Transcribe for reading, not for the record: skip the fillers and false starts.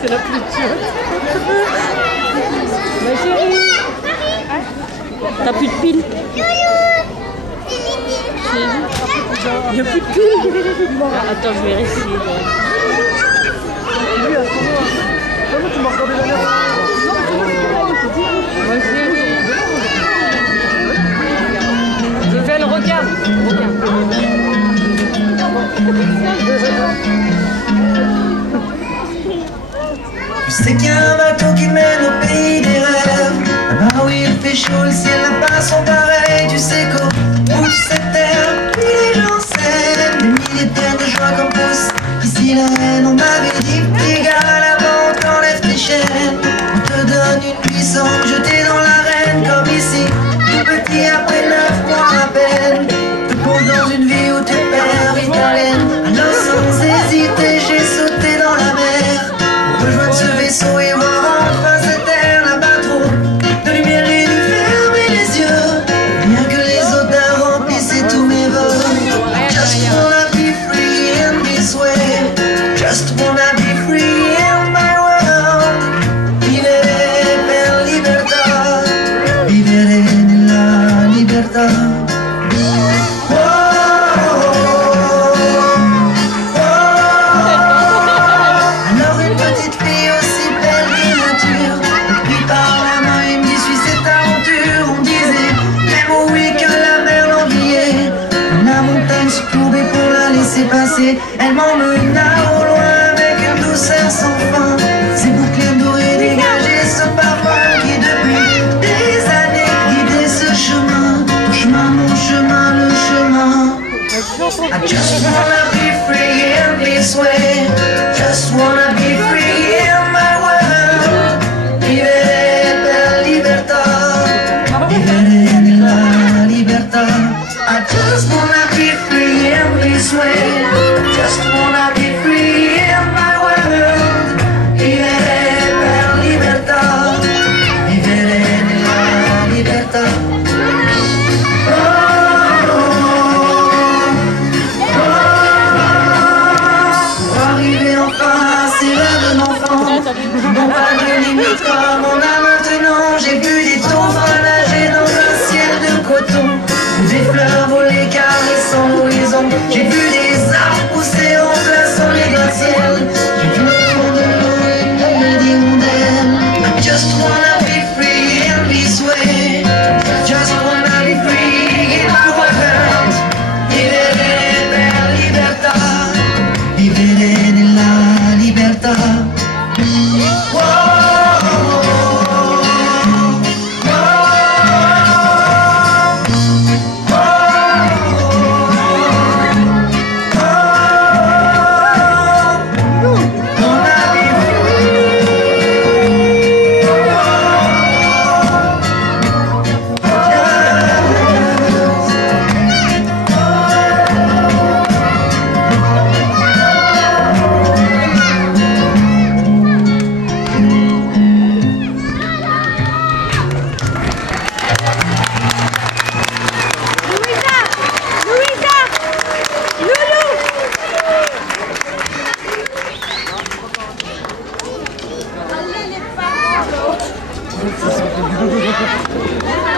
C'est la plus chouette. Ma chérie. T'as plus de piles? Il n'y a plus de piles. Attends, je vais essayer. Comment tu m'as regardé la dernière fois? Ma chérie. Je fais le regard. Je sais qu'il y a un bateau qui mène au pays des rêves. Là-bas où il fait chaud, le ciel n'a pas son pareil. Tu sais qu'au bout de cette terre, les gens s'aiment. Des milliers de terres de joie qu'on pousse. Ici la reine, on m'avait dit, petit gars, là-bas on t'enlève tes chaînes. On te donne une puissance jetée dans l'arène. Comme ici, tout petit après 9 mois à peine. Te pose dans une vie où tes pères italiennes. Alors sans hésiter, j'ai sauté dans la mer. Rejoindre ce vaisseau et voir enfin cette terre, là-bas trop de lumière et de fermer les yeux. Rien que les odeurs remplissaient tous mes voeux. Just wanna be free in this way. Just wanna be free in my world. Vivere per libertà. Vivere nella libertà. Passer. Elle m'emmena au loin avec une douceur sans fin. Ses boucles dorées dégageaient ce parfum qui depuis des années guidait ce chemin. Ton chemin, mon chemin, le chemin. I just wanna be free in this way. Just wanna be free in my world. Vivere per libertà. Vivere nella libertà. I just wanna be free in this way. Just wanna be free in my world. Vivere per libertà. Vivere nella libertà. Pour arriver enfin à ces rêves d'enfant. Non pas de limite comme on a maintenant. J'ai vu des dauphins nager dans un ciel de coton. Des fleurs volées caressant l'horizon. J'ai vu des arbres pousser en plaçant les gratte-ciels. J'ai vu le fond de l'eau et tomber d'hirondelles. I just wanna be free in this way. Just wanna be free in my world. Vivere per libertà. Vivere nella libertà. C'est